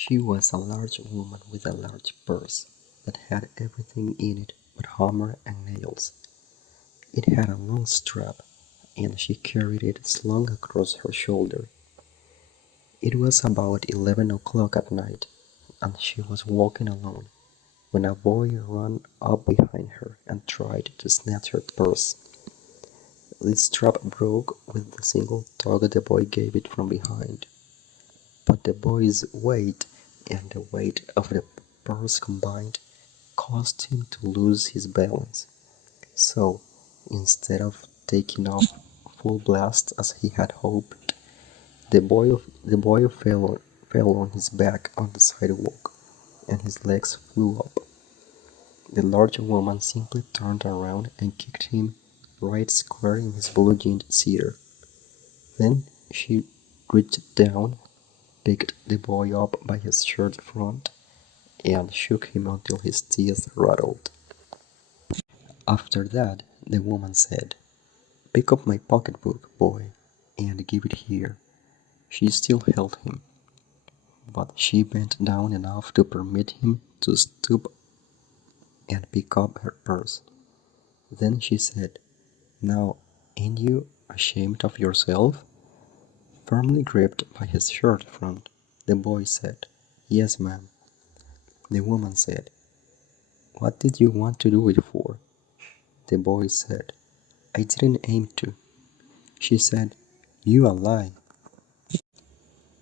She was a large woman with a large purse that had everything in it but hammer and nails. It had a long strap, and she carried it slung across her shoulder. It was about 11 o'clock at night, and she was walking alone, when a boy ran up behind her and tried to snatch her purse. The strap broke with the single tug the boy gave it from behind, but the boy's weight and the weight of the purse combined caused him to lose his balance. So, instead of taking off full blast as he had hoped, the boy fell on his back on the sidewalk, and his legs flew up. The large woman simply turned around and kicked him right square in his blue-jeaned cedar. Then she reached down, picked the boy up by his shirt front, and shook him until his teeth rattled. After that, the woman said, "Pick up my pocketbook, boy, and give it here." She still held him, but she bent down enough to permit him to stoop and pick up her purse. Then she said, "Now, ain't you ashamed of yourself?" Firmly gripped by his shirt front, the boy said, "Yes, ma'am." The woman said, "What did you want to do it for?" The boy said, "I didn't aim to." She said, "You a lie."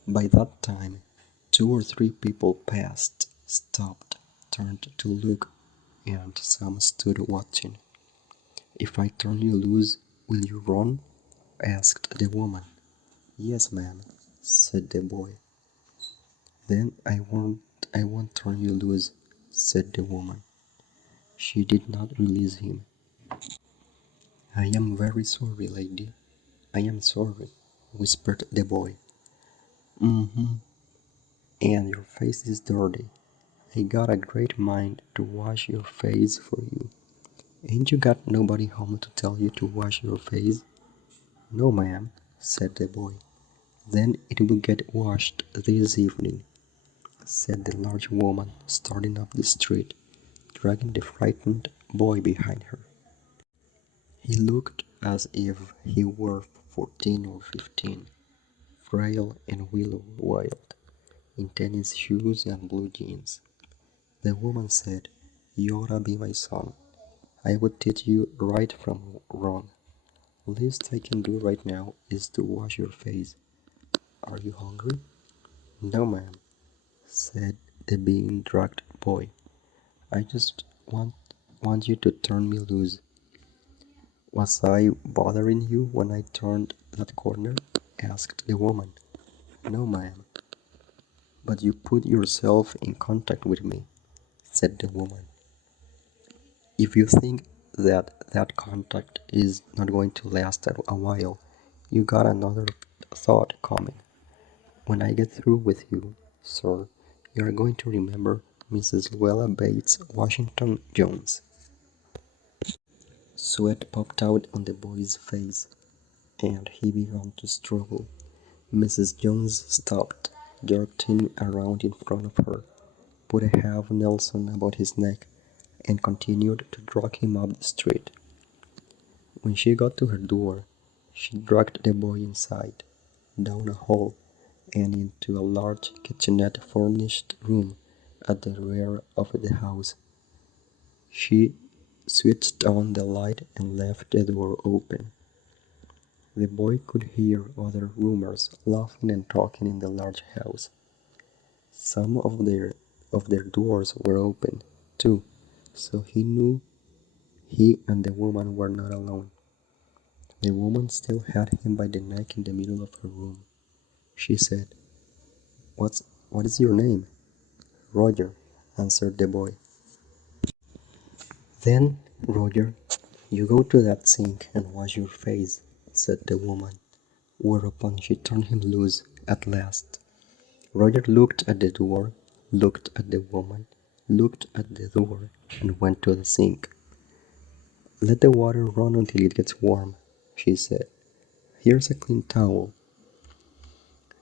By that time, 2 or 3 people passed, stopped, turned to look, and some stood watching. "If I turn you loose, will you run?" asked the woman. "Yes, ma'am," said the boy. "Then I won't turn you loose," said the woman. She did not release him. "I am very sorry, lady. I am sorry," whispered the boy. "Mm-hmm. And your face is dirty. I got a great mind to wash your face for you. Ain't you got nobody home to tell you to wash your face?" "No, ma'am," said the boy. "Then it will get washed this evening," said the large woman, starting up the street, dragging the frightened boy behind her. He looked as if he were 14 or 15, frail and willow-wild, in tennis shoes and blue jeans. The woman said, "You oughta be my son. I would teach you right from wrong. Least I can do right now is to wash your face. Are you hungry?" "No, ma'am," said the being dragged boy. "I just want you to turn me loose." "Was I bothering you when I turned that corner?" asked the woman. "No, ma'am." "But you put yourself in contact with me," said the woman. "If you think that contact is not going to last a while, you got another thought coming. When I get through with you, sir, you're going to remember Mrs. Luella Bates Washington Jones." Sweat popped out on the boy's face, and he began to struggle. Mrs. Jones stopped, jerked him around in front of her, put a half Nelson about his neck, and continued to drag him up the street. When she got to her door, she dragged the boy inside, down a hall, and into a large kitchenette-furnished room at the rear of the house. She switched on the light and left the door open. The boy could hear other roomers laughing and talking in the large house. Some of their doors were open, too, so he knew he and the woman were not alone. The woman still had him by the neck in the middle of her room. She said, What is your name?" "Roger," answered the boy. "Then, Roger, you go to that sink and wash your face," said the woman, whereupon she turned him loose at last. Roger looked at the door, looked at the woman, looked at the door, and went to the sink. "Let the water run until it gets warm," she said. "Here's a clean towel."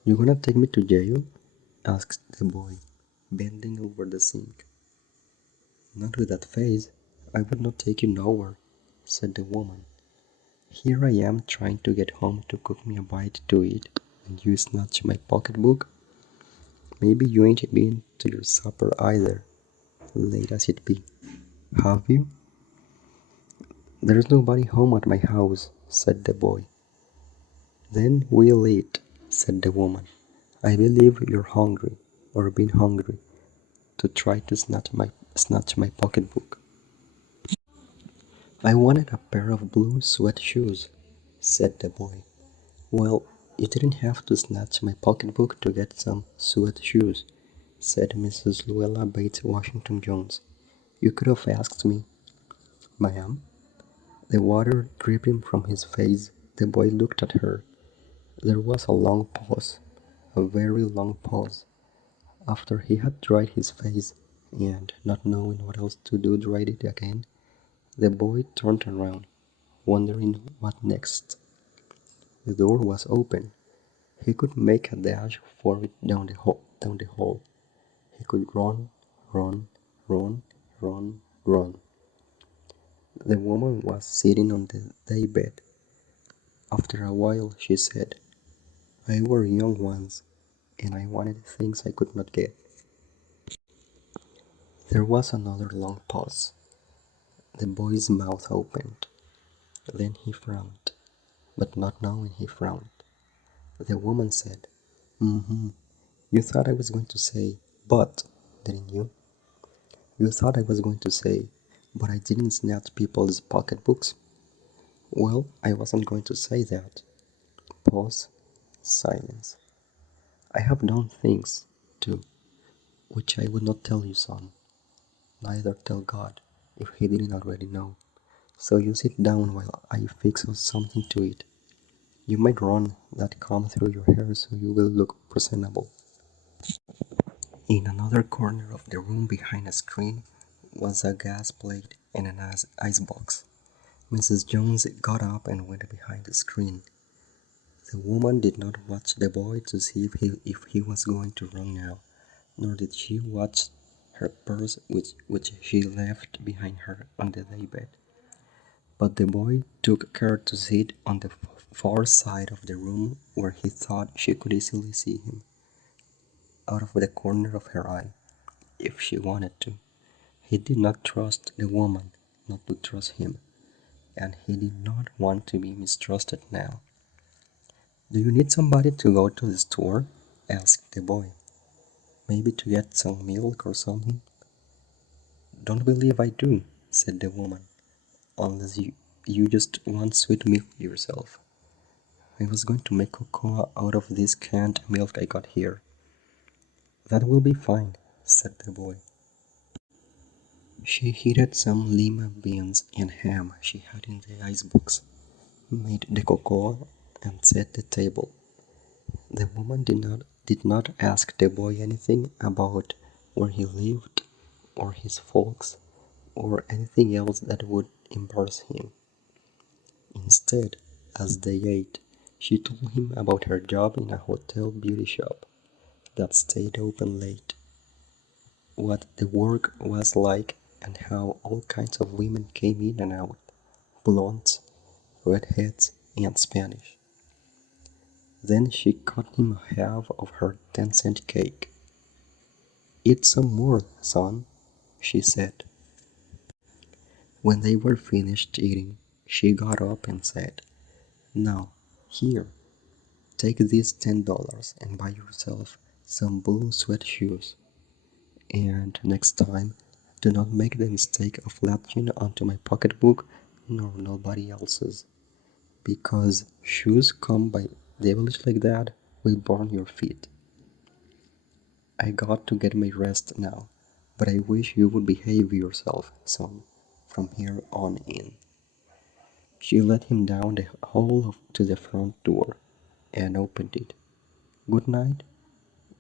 "You gonna take me to jail?" asked the boy, bending over the sink. Not with that face. I would not take you nowhere, said the woman. Here I am trying to get home to cook me a bite to eat, and you snatch my pocketbook? Maybe you ain't been to your supper either, late as it be. Have you? There's nobody home at my house, said the boy. Then we'll eat, said the woman. I believe you're hungry, or been hungry, to try to snatch my pocketbook. I wanted a pair of blue sweat shoes, said the boy. Well, you didn't have to snatch my pocketbook to get some sweat shoes, said Mrs. Luella Bates Washington Jones. You could have asked me. Ma'am? The water dripping from his face, the boy looked at her. There was a long pause, a very long pause. After he had dried his face, and not knowing what else to do dried it again, the boy turned around, wondering what next. The door was open. He could make a dash for it down the hall. He could run, run, run, run, run. The woman was sitting on the daybed. After a while, she said, I were young once, and I wanted things I could not get. There was another long pause. The boy's mouth opened. Then he frowned, but not knowing he frowned. The woman said, Mm-hmm. You thought I was going to say, but, didn't you? You thought I was going to say, but I didn't snatch people's pocketbooks? Well, I wasn't going to say that. Pause. Silence. I have done things, too, which I would not tell you, son. Neither tell God, if he didn't already know. So you sit down while I fix us something to eat. You might run that comb through your hair so you will look presentable. In another corner of the room behind a screen was a gas plate and an icebox. Mrs. Jones got up and went behind the screen. The woman did not watch the boy to see if he was going to run now, nor did she watch her purse which she left behind her on the daybed. But the boy took care to sit on the far side of the room where he thought she could easily see him, out of the corner of her eye, if she wanted to. He did not trust the woman not to trust him, and he did not want to be mistrusted now. Do you need somebody to go to the store? Asked the boy. Maybe to get some milk or something? Don't believe I do, said the woman, unless you just want sweet milk yourself. I was going to make cocoa out of this canned milk I got here. That will be fine, said the boy. She heated some lima beans and ham she had in the icebox, made the cocoa, and set the table. The woman did not ask the boy anything about where he lived, or his folks, or anything else that would embarrass him. Instead, as they ate, she told him about her job in a hotel beauty shop that stayed open late, what the work was like, and how all kinds of women came in and out, blondes, redheads, and Spanish. Then she cut him half of her 10-cent cake. Eat some more, son, she said. When they were finished eating, she got up and said, Now, here, take these $10 and buy yourself some blue sweat shoes. And next time, do not make the mistake of latching onto my pocketbook nor nobody else's, because shoes come by devilish like that will burn your feet. I got to get my rest now, but I wish you would behave yourself, son, from here on in. She led him down the hall to the front door and opened it. Good night.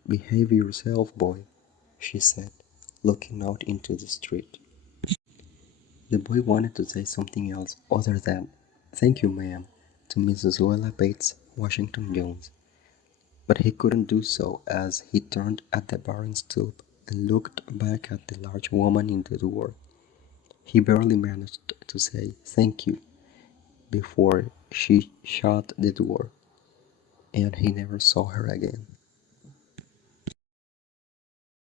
Behave yourself, boy, she said, looking out into the street. The boy wanted to say something else other than, Thank you, ma'am, to Mrs. Luella Bates Washington Jones. But he couldn't do so as he turned at the barren stoop and looked back at the large woman in the door. He barely managed to say "thank you" before she shut the door, and he never saw her again.